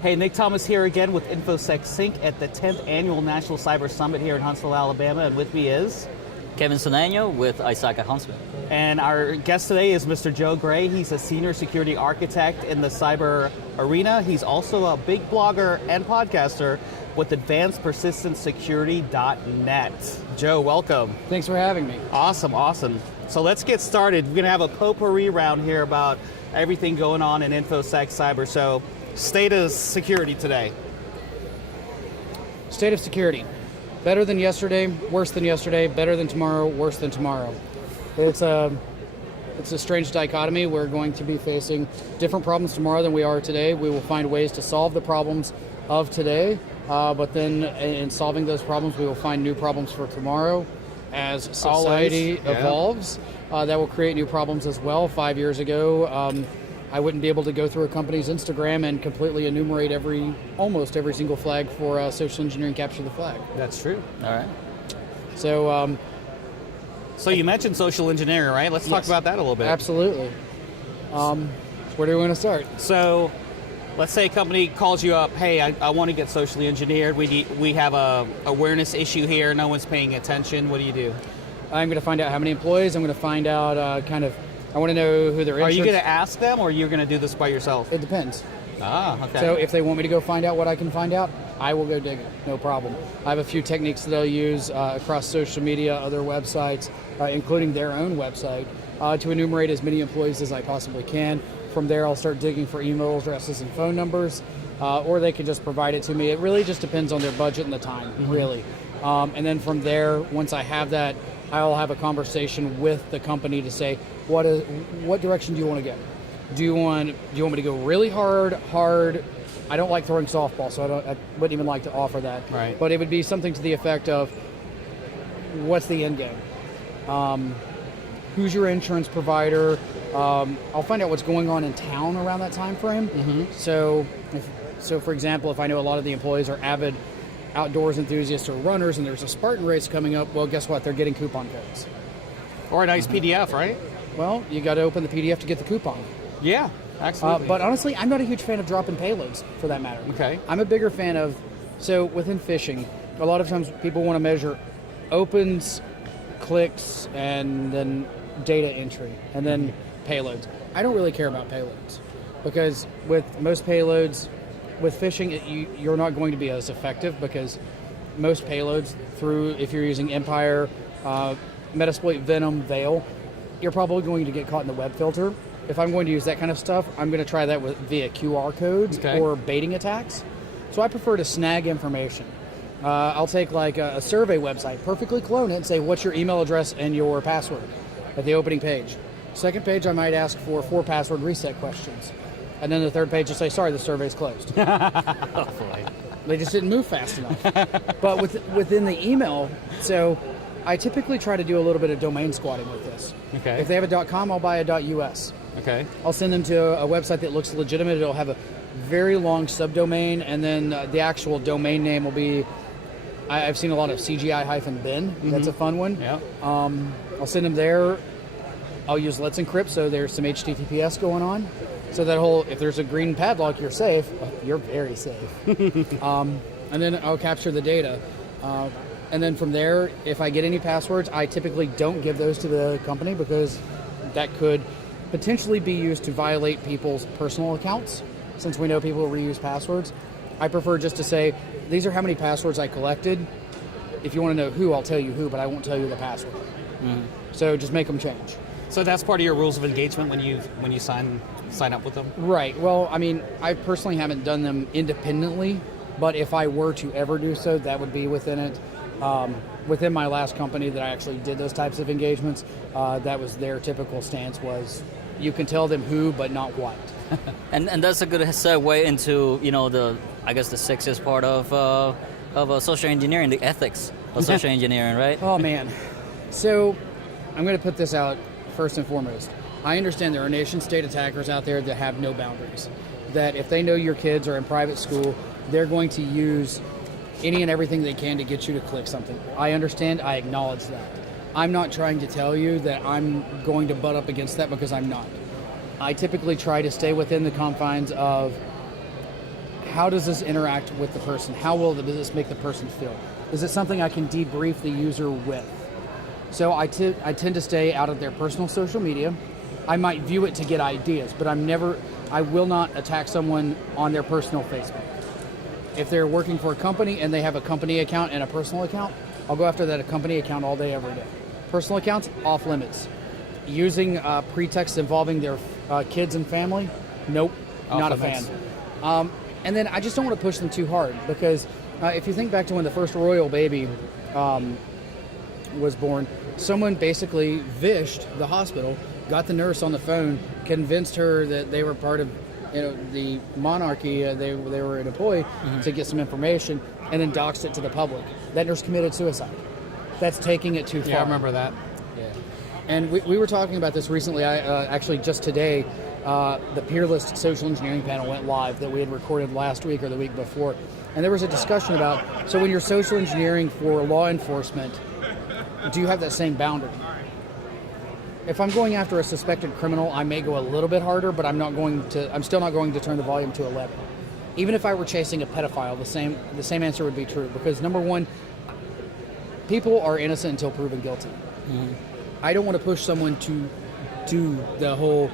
Hey, Nick Thomas here again with InfoSecSync at the 10th Annual National Cyber Summit here in Huntsville, Alabama, and with me is Kevin Cedeno with ISACA Huntsville. And our guest today is Mr. Joe Gray. He's a senior security architect in the cyber arena. He's also a big blogger and podcaster with advancedpersistentsecurity.net. Joe, welcome. Thanks for having me. Awesome. So let's get started. We're going to have a potpourri round here about everything going on in InfoSec Cyber. So, state of security today. State of security. Better than yesterday, worse than yesterday, better than tomorrow, worse than tomorrow. It's a strange dichotomy. We're going to be facing different problems tomorrow than we are today. We will find ways to solve the problems of today, but then in solving those problems, we will find new problems for tomorrow. As society evolves, that will create new problems as well. 5 years ago, I wouldn't be able to go through a company's Instagram and completely enumerate almost every single flag for social engineering capture the flag. That's true. All right. So, so you mentioned social engineering, right? Let's talk about that a little bit. Absolutely. Where do we want to start? So, let's say a company calls you up, hey, I want to get socially engineered. We have a awareness issue here. No one's paying attention. What do you do? I'm going to find out how many employees. I'm going to find out I want to know who their insurance... Are you going to ask them, or are you going to do this by yourself? It depends. Okay. So if they want me to go find out what I can find out, I will go dig it, no problem. I have a few techniques that I'll use across social media, other websites, including their own website, to enumerate as many employees as I possibly can. From there, I'll start digging for email addresses and phone numbers, or they can just provide it to me. It really just depends on their budget and the time, really. And then from there, once I have that, I'll have a conversation with the company to say, what direction do you want to go? Do you want me to go really hard? I don't like throwing softball, so I wouldn't even like to offer that. Right. But it would be something to the effect of, what's the end game? Who's your insurance provider? I'll find out what's going on in town around that time frame. Mm-hmm. So for example, if I know a lot of the employees are avid outdoors enthusiasts or runners and there's a Spartan race coming up, well, guess what? They're getting coupon codes. Or a nice PDF, right? Well, you got to open the PDF to get the coupon. Yeah, absolutely. But honestly, I'm not a huge fan of dropping payloads, for that matter. Okay. I'm a bigger fan of, so within phishing, a lot of times people want to measure opens, clicks, and then data entry, and then payloads. I don't really care about payloads, because with most payloads, with phishing, you're not going to be as effective, because most payloads if you're using Empire, Metasploit, Venom, Veil, you're probably going to get caught in the web filter. If I'm going to use that kind of stuff, I'm going to try that via QR codes or baiting attacks. So I prefer to snag information. I'll take like a survey website, perfectly clone it, and say, what's your email address and your password at the opening page. Second page, I might ask for 4 password reset questions. And then the third page will say, sorry, the survey's closed. Oh, boy. They just didn't move fast enough. But within the email, so I typically try to do a little bit of domain squatting with this. Okay. If they have a .com, I'll buy a .us. Okay. I'll send them to a website that looks legitimate. It'll have a very long subdomain, and then the actual domain name will be, I've seen a lot of CGI-bin. Mm-hmm. That's a fun one. Yeah. I'll send them there. I'll use Let's Encrypt, so there's some HTTPS going on. So that if there's a green padlock, you're safe. You're very safe. And then I'll capture the data. And then from there, if I get any passwords, I typically don't give those to the company, because that could potentially be used to violate people's personal accounts, since we know people reuse passwords. I prefer just to say, these are how many passwords I collected. If you want to know who, I'll tell you who, but I won't tell you the password. Mm-hmm. So just make them change. So that's part of your rules of engagement when you sign up with them? Right. Well, I mean, I personally haven't done them independently, but if I were to ever do so, that would be within it. Within my last company that I actually did those types of engagements, that was their typical stance, was you can tell them who, but not what. and that's a good segue into the sexiest part of social engineering, the ethics of social engineering, right? Oh man. So I'm going to put this out first and foremost. I understand there are nation-state attackers out there that have no boundaries. That if they know your kids are in private school, they're going to use any and everything they can to get you to click something. I understand, I acknowledge that. I'm not trying to tell you that I'm going to butt up against that, because I'm not. I typically try to stay within the confines of, how does this interact with the person? How will the business make the person feel? Is it something I can debrief the user with? So I tend to stay out of their personal social media. I might view it to get ideas, but I will not attack someone on their personal Facebook. If they're working for a company and they have a company account and a personal account, I'll go after that company account all day, every day. Personal accounts, off limits. Using pretexts involving their kids and family, nope, not a fan. And then I just don't want to push them too hard, because if you think back to when the first royal baby was born, someone basically vished the hospital, got the nurse on the phone, convinced her that they were part of the monarchy, they were an employee, to get some information, and then doxed it to the public. That nurse committed suicide. That's taking it too far. Yeah, I remember that. Yeah. And we were talking about this recently. Actually, just today, the Peerless Social Engineering panel went live that we had recorded last week or the week before. And there was a discussion about, so when you're social engineering for law enforcement, do you have that same boundary? If I'm going after a suspected criminal, I may go a little bit harder, but I'm still not going to turn the volume to 11. Even if I were chasing a pedophile, the same answer would be true, because number one, people are innocent until proven guilty. I don't want to push someone to do the whole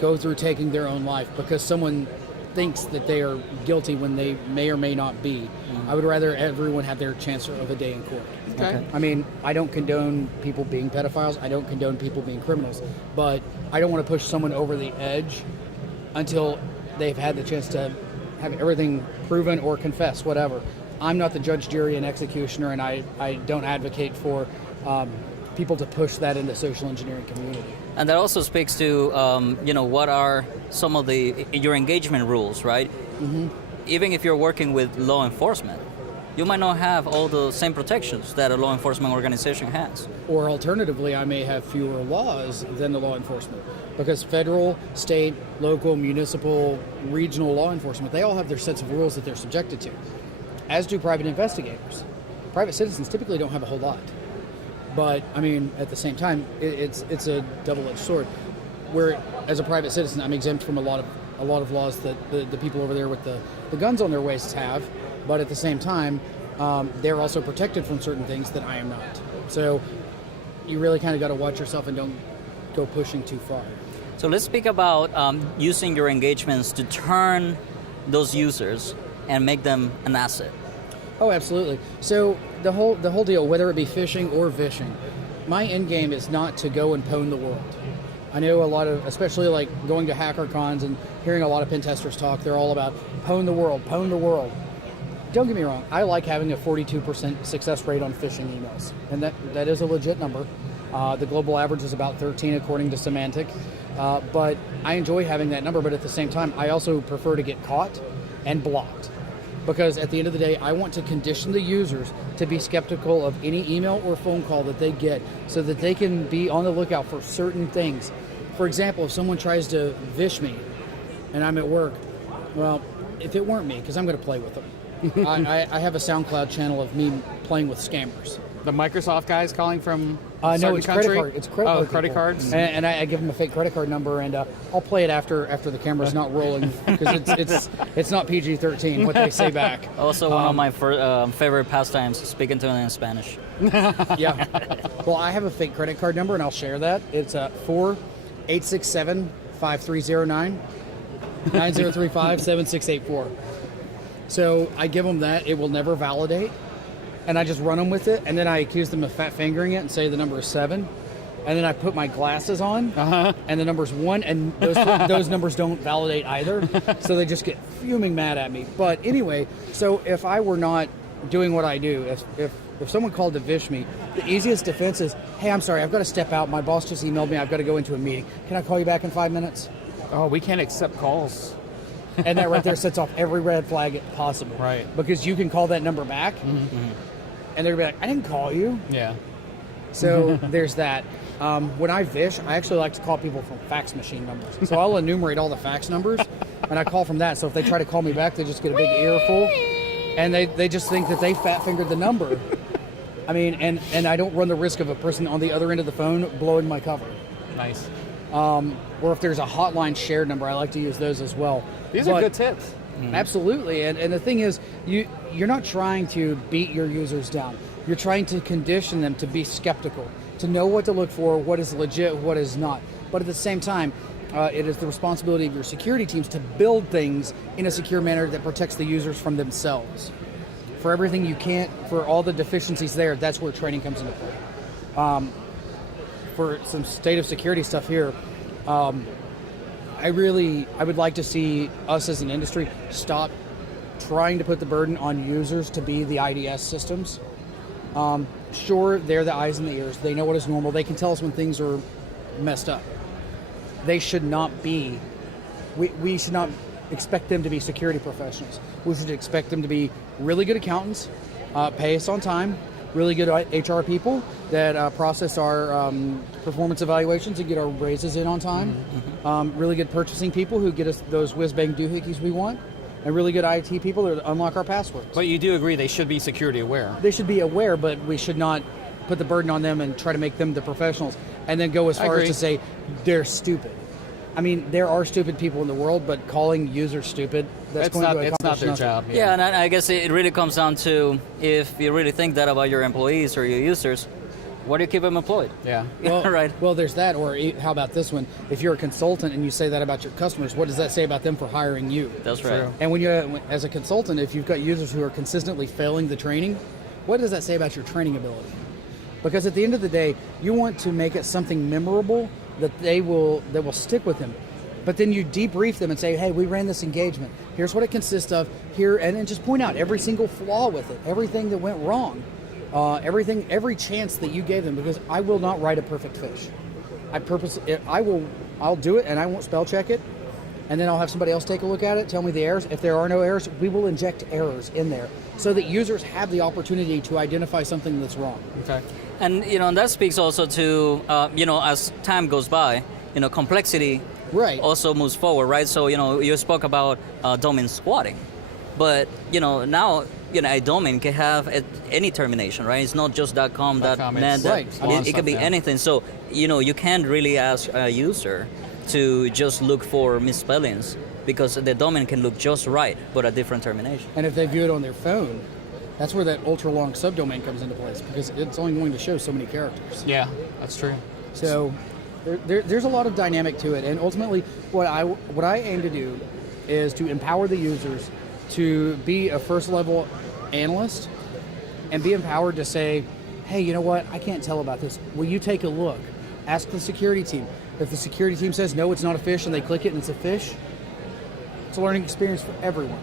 go through taking their own life because someone thinks that they are guilty when they may or may not be. I would rather everyone have their chance of a day in court. Okay. I mean, I don't condone people being pedophiles. I don't condone people being criminals. But I don't want to push someone over the edge until they've had the chance to have everything proven or confess, whatever. I'm not the judge, jury, and executioner, and I don't advocate for people to push that in the social engineering community. And that also speaks to, what are some of your engagement rules, right? Even if you're working with law enforcement, you might not have all the same protections that a law enforcement organization has. Or alternatively, I may have fewer laws than the law enforcement, because federal, state, local, municipal, regional law enforcement, they all have their sets of rules that they're subjected to, as do private investigators. Private citizens typically don't have a whole lot. But, I mean, at the same time, it's a double-edged sword. Where, as a private citizen, I'm exempt from a lot of laws that the people over there with the guns on their waists have. But at the same time, they're also protected from certain things that I am not. So you really kind of got to watch yourself and don't go pushing too far. So let's speak about using your engagements to turn those users and make them an asset. Oh, absolutely. So the whole deal, whether it be phishing or vishing, my end game is not to go and pwn the world. I know a lot of, especially like going to hacker cons and hearing a lot of pen testers talk, they're all about pwn the world, pwn the world. Don't get me wrong, I like having a 42% success rate on phishing emails, and that is a legit number. The global average is about 13 according to Semantic, but I enjoy having that number, but at the same time, I also prefer to get caught and blocked. Because at the end of the day, I want to condition the users to be skeptical of any email or phone call that they get so that they can be on the lookout for certain things. For example, if someone tries to vish me and I'm at work, well, if it weren't me, because I'm going to play with them. I have a SoundCloud channel of me playing with scammers. The Microsoft guys calling from no, it's country? credit card. It's credit card. Credit people. cards. And I give them a fake credit card number, and I'll play it after the camera's not rolling because it's not PG-13 what they say back. Also, one of my favorite pastimes, speaking to them in Spanish. Yeah. Well, I have a fake credit card number, and I'll share that. It's 4-867-5309 9035-7684. So I give them that. It will never validate. And I just run them with it, and then I accuse them of fat fingering it and say the number is 7. And then I put my glasses on, and the number's 1, and those numbers don't validate either. So they just get fuming mad at me. But anyway, so if I were not doing what I do, if someone called to vish me, the easiest defense is, hey, I'm sorry, I've got to step out. My boss just emailed me. I've got to go into a meeting. Can I call you back in 5 minutes? Oh, we can't accept calls. And that right there sets off every red flag possible. Right. Because you can call that number back, and they're going to be like, I didn't call you. Yeah. So there's that. When I vish, I actually like to call people from fax machine numbers. So I'll enumerate all the fax numbers, and I call from that. So if they try to call me back, they just get a big earful, and they just think that they fat-fingered the number. I mean, and I don't run the risk of a person on the other end of the phone blowing my cover. Nice. Or if there's a hotline shared number, I like to use those as well. These are good tips. Absolutely. And the thing is, you're not trying to beat your users down. You're trying to condition them to be skeptical, to know what to look for, what is legit, what is not. But at the same time, it is the responsibility of your security teams to build things in a secure manner that protects the users from themselves. For everything you can't, for all the deficiencies there, that's where training comes into play. For some state of security stuff here, I would like to see us as an industry stop trying to put the burden on users to be the IDS systems. Sure, they're the eyes and the ears. They know what is normal. They can tell us when things are messed up. They should not be, we should not expect them to be security professionals. We should expect them to be really good accountants, pay us on time, really good HR people that process our performance evaluations and get our raises in on time, really good purchasing people who get us those whiz-bang doohickeys we want, and really good IT people that unlock our passwords. But you do agree they should be security aware. They should be aware, but we should not put the burden on them and try to make them the professionals and then go as far as to say they're stupid. I mean, there are stupid people in the world, but calling users stupid, it's not their job. Yeah, and I guess it really comes down to, if you really think that about your employees or your users, why do you keep them employed? Yeah. Well, right. Well, there's that, or how about this one? If you're a consultant and you say that about your customers, what does that say about them for hiring you? That's right. True. And when as a consultant, if you've got users who are consistently failing the training, what does that say about your training ability? Because at the end of the day, you want to make it something memorable that will stick with them. But then you debrief them and say, hey, we ran this engagement. Here's what it consists of. Here, and then just point out every single flaw with it, everything that went wrong, every chance that you gave them. Because I will not write a perfect fish. I'll do it, and I won't spell check it, and then I'll have somebody else take a look at it, tell me the errors. If there are no errors, we will inject errors in there so that users have the opportunity to identify something that's wrong. Okay. And and that speaks also to as time goes by, complexity Right. also moves forward, right? So you spoke about domain squatting, but now a domain can have any termination, right? It's not just .com, .net. Right. It could be anything. So you can't really ask a user to just look for misspellings, because the domain can look just right, but a different termination. And if they view it on their phone, that's where that ultra-long subdomain comes into place, because it's only going to show so many characters. Yeah, that's true. So there's a lot of dynamic to it, and ultimately what I aim to do is to empower the users to be a first-level analyst and be empowered to say, hey, you know what, I can't tell about this. Will you take a look? Ask the security team. If the security team says, no, it's not a fish, and they click it and it's a fish, it's a learning experience for everyone.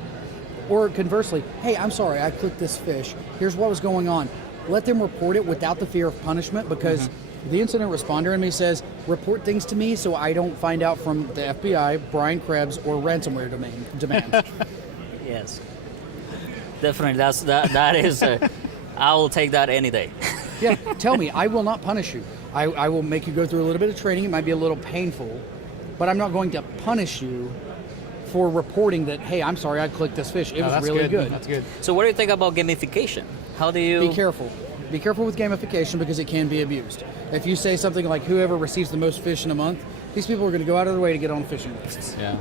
Or conversely, hey, I'm sorry, I clicked this fish. Here's what was going on. Let them report it without the fear of punishment, because the incident responder in me says, report things to me so I don't find out from the FBI, Brian Krebs, or ransomware demand. Yes. Definitely, that is, I will take that any day. Yeah, tell me, I will not punish you. I will make you go through a little bit of training. It might be a little painful, but I'm not going to punish you for reporting that, hey, I'm sorry, I clicked this fish. It was really good. That's good. So what do you think about gamification? How do you... Be careful. Be careful with gamification, because it can be abused. If you say something like, whoever receives the most fish in a month, these people are going to go out of their way to get on fishing lists. Yeah.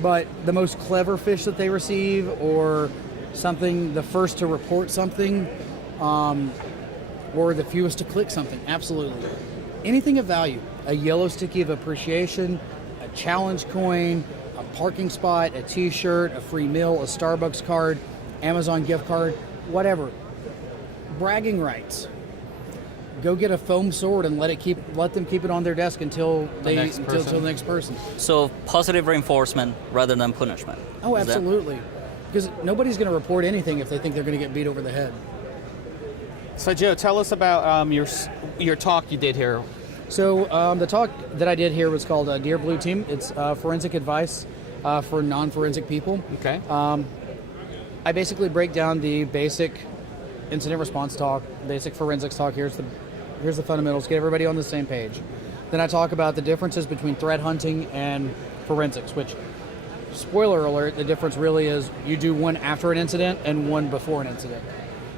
But the most clever fish that they receive, or something, the first to report something, or the fewest to click something, absolutely. Anything of value, a yellow sticky of appreciation, a challenge coin, a parking spot, a t-shirt, a free meal, a Starbucks card, Amazon gift card, whatever. Bragging rights. Go get a foam sword and let them keep it on their desk until the next person. So positive reinforcement rather than punishment. Oh, absolutely. Because nobody's going to report anything if they think they're going to get beat over the head. So Joe, tell us about your talk you did here. So the talk that I did here was called Dear Blue Team. It's forensic advice for non-forensic people. Okay. I basically break down the basic incident response talk, basic forensics talk. Here's the fundamentals. Get everybody on the same page. Then I talk about the differences between threat hunting and forensics, which, spoiler alert, the difference really is you do one after an incident and one before an incident.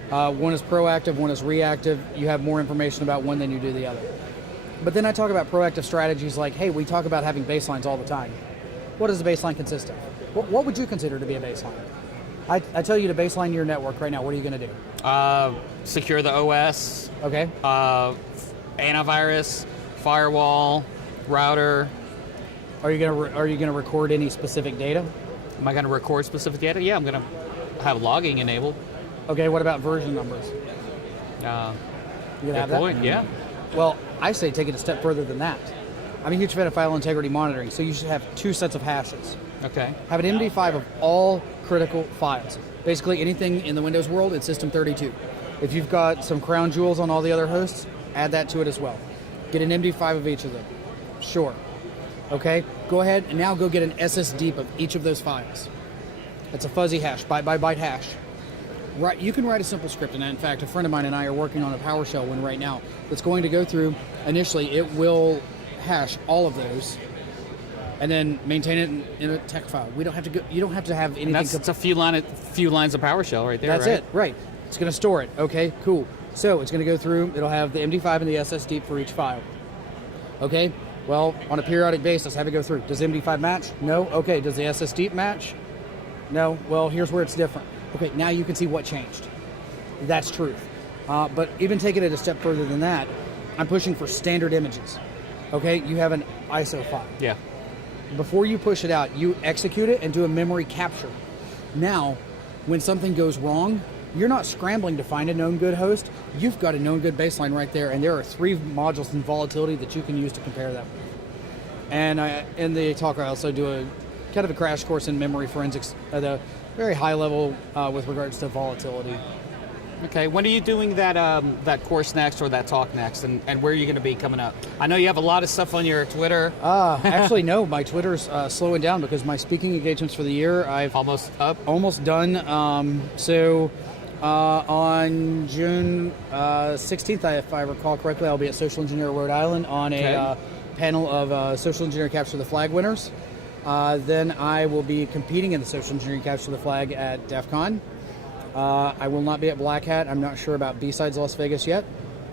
One is proactive, one is reactive. You have more information about one than you do the other. But then I talk about proactive strategies like, hey, we talk about having baselines all the time. What does a baseline consist of? What would you consider to be a baseline? I tell you to baseline your network right now. What are you going to do? Secure the OS, Okay. antivirus, firewall, router. Are you gonna record any specific data? Am I going to record specific data? Yeah, I'm going to have logging enabled. Okay. What about version numbers? You gonna Good have that? point. Yeah. Well, I say take it a step further than that. I'm a huge fan of file integrity monitoring, so you should have 2 sets of hashes. Okay. Have an MD5 of all critical files. Basically anything in the Windows world, it's System 32. If you've got some crown jewels on all the other hosts, add that to it as well. Get an MD5 of each of them. Sure. Okay, go ahead and now go get an SSD of each of those files. It's a fuzzy hash, byte by byte hash. Right, you can write a simple script, and in fact, a friend of mine and I are working on a PowerShell one right now that's going to go through, initially, it will hash all of those, and then maintain it in a text file. We don't have to go. You don't have to have anything. And it's a few lines of PowerShell right there. That's right? it. Right. It's going to store it. Okay. Cool. So it's going to go through. It'll have the MD5 and the SSD for each file. Okay. Well, on a periodic basis, have it go through. Does MD5 match? No. Okay. Does the SSD match? No. Well, here's where it's different. Okay. Now you can see what changed. That's truth. But even taking it a step further than that, I'm pushing for standard images. Okay. You have an ISO file. Yeah. Before you push it out, you execute it and do a memory capture. Now, when something goes wrong, you're not scrambling to find a known good host. You've got a known good baseline right there, and there are 3 modules in volatility that you can use to compare that with. And in the talk, I also do a kind of a crash course in memory forensics at a very high level with regards to volatility. Okay, when are you doing that course next or that talk next, and where are you going to be coming up? I know you have a lot of stuff on your Twitter. Actually, no, my Twitter's slowing down because my speaking engagements for the year, I've Almost up? almost done. So on June 16th, if I recall correctly, I'll be at Social Engineer Rhode Island on a panel of Social Engineering Capture the Flag winners. Then I will be competing in the Social Engineering Capture the Flag at DEF CON. I will not be at Black Hat. I'm not sure about B-Sides Las Vegas yet.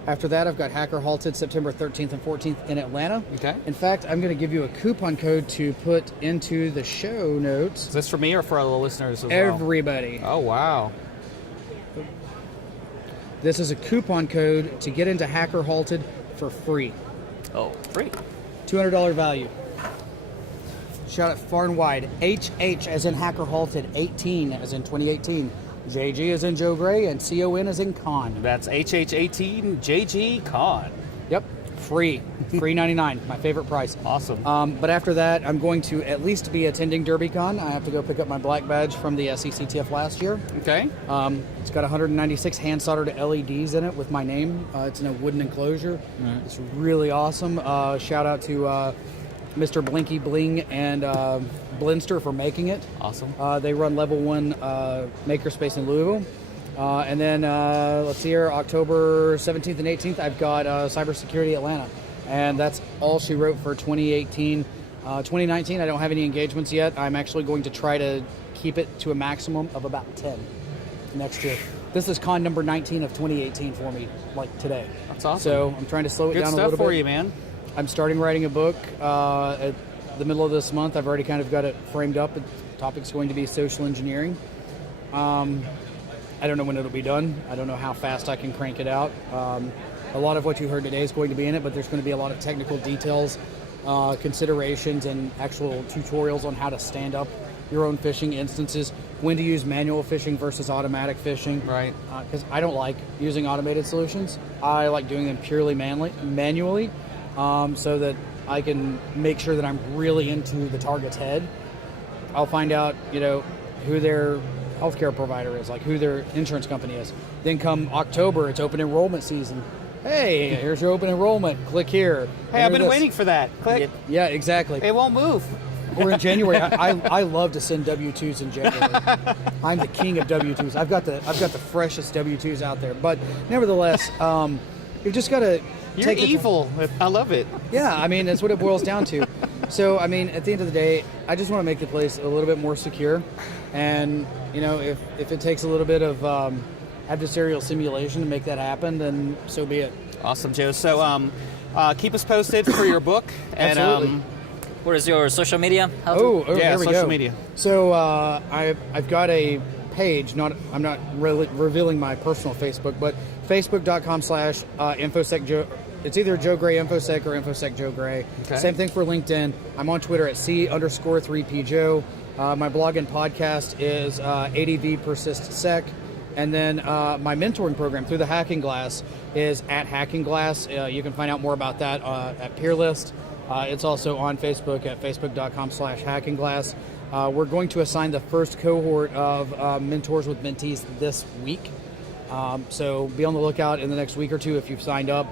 After that, I've got Hackerhalted September 13th and 14th in Atlanta. Okay. In fact, I'm going to give you a coupon code to put into the show notes. Is this for me or for all the listeners as well? Everybody. Oh, wow. This is a coupon code to get into Hackerhalted for free. Oh, free. $200 value. Shout out far and wide. HH as in Hackerhalted, 18 as in 2018. JG as in Joe Gray, and CON as in Con. That's HH18 JG Con. Yep, free. Free 99, my favorite price. Awesome. But after that, I'm going to at least be attending DerbyCon. I have to go pick up my black badge from the SECTF last year. Okay. It's got 196 hand-soldered LEDs in it with my name. It's in a wooden enclosure. Mm-hmm. It's really awesome. Shout out to Mr. Blinky Bling and Blinster for making it. Awesome. They run level 1 makerspace in Louisville. And then, let's see here, October 17th and 18th, I've got Cybersecurity Atlanta. And that's all she wrote for 2018. 2019, I don't have any engagements yet. I'm actually going to try to keep it to a maximum of about 10 next year. This is con number 19 of 2018 for me, like today. That's awesome. So I'm trying to slow it Good down a stuff little bit. for you, man. I'm starting writing a book at the middle of this month. I've already kind of got it framed up. The topic's going to be social engineering. I don't know when it'll be done. I don't know how fast I can crank it out. A lot of what you heard today is going to be in it, but there's going to be a lot of technical details, considerations, and actual tutorials on how to stand up your own phishing instances, when to use manual phishing versus automatic phishing. Right. Because I don't like using automated solutions. I like doing them purely manually, so that I can make sure that I'm really into the target's head. I'll find out, who their healthcare provider is, like who their insurance company is. Then come October, it's open enrollment season. Hey, here's your open enrollment. Click here. Hey, I've been waiting for that. Click. Yeah, exactly. It won't move. Or in January, I love to send W-2s in January. I'm the king of W-2s. I've got the freshest W-2s out there. But nevertheless, you've just got to. You're evil. I love it. Yeah, I mean, that's what it boils down to. So, I mean, at the end of the day, I just want to make the place a little bit more secure. And, if it takes a little bit of adversarial simulation to make that happen, then so be it. Awesome, Joe. So keep us posted for your book. And, Absolutely. What is your social media? Oh, Yeah, there we social go. media. So I've got a page. I'm not really revealing my personal Facebook, but facebook.com/InfoSec Joe. It's either Joe Gray InfoSec or InfoSec Joe Gray. Okay. Same thing for LinkedIn. I'm on Twitter at C_3P Joe. My blog and podcast is ADV Persist Sec. And then my mentoring program through the Hacking Glass is at Hacking Glass. You can find out more about that at Peerlist. It's also on Facebook at facebook.com/HackingGlass. We're going to assign the first cohort of mentors with mentees this week. So be on the lookout in the next week or two if you've signed up.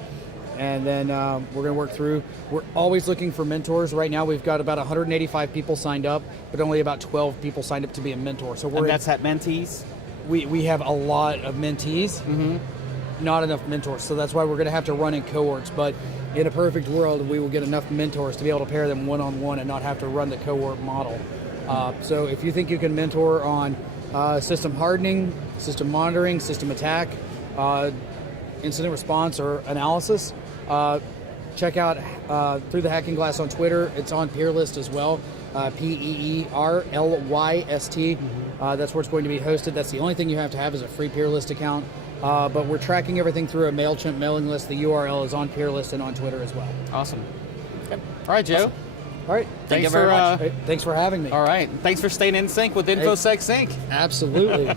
And then we're going to work through. We're always looking for mentors. Right now we've got about 185 people signed up, but only about 12 people signed up to be a mentor. So And that's at mentees? we have a lot of mentees, not enough mentors. So that's why we're going to have to run in cohorts. But in a perfect world, we will get enough mentors to be able to pair them one-on-one and not have to run the cohort model. So if you think you can mentor on system hardening, system monitoring, system attack, incident response, or analysis, check out Through the Hacking Glass on Twitter. It's on Peerlist as well, PEERLYST. That's where it's going to be hosted. That's the only thing you have to have is a free Peerlist account. But we're tracking everything through a MailChimp mailing list. The URL is on Peerlist and on Twitter as well. Awesome. Okay. All right, Joe. All right. Thank you very much. Hey, thanks for having me. All right. Thanks for staying in sync with InfoSecSync. Absolutely.